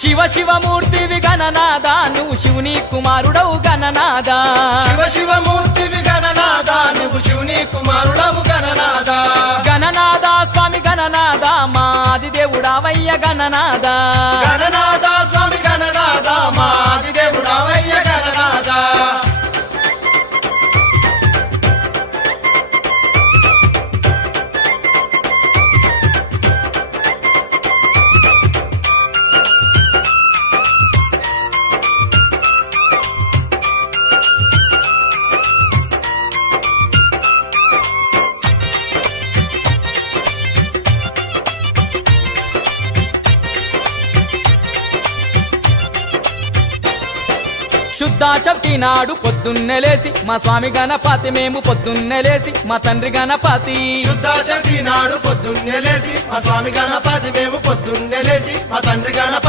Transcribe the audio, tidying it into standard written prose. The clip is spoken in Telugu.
శివ శివమూర్తివి గణనాద నువ్వు శివుని కుమారుడవు గణనాద శివ శివమూర్తివి గణనాద నువ్వు శివుని కుమారుడవు గణనాద గణనాద స్వామి గణనాద మాది దేవుడావయ్య గణనాద గణనాద స్వామి గణనాద మాది దేవుడావయ్య గణనాద శుద్ధ చవితి నాడు పొద్దున్నే లేసి మా స్వామి గణపతి మేము పొద్దున్నే లేసి మా తండ్రి గణపతి శుద్ధ చవితి నాడు పొద్దున్నే లేసి మా స్వామి గణపతి మేము పొద్దున్నే లేసి మా తండ్రి గణపతి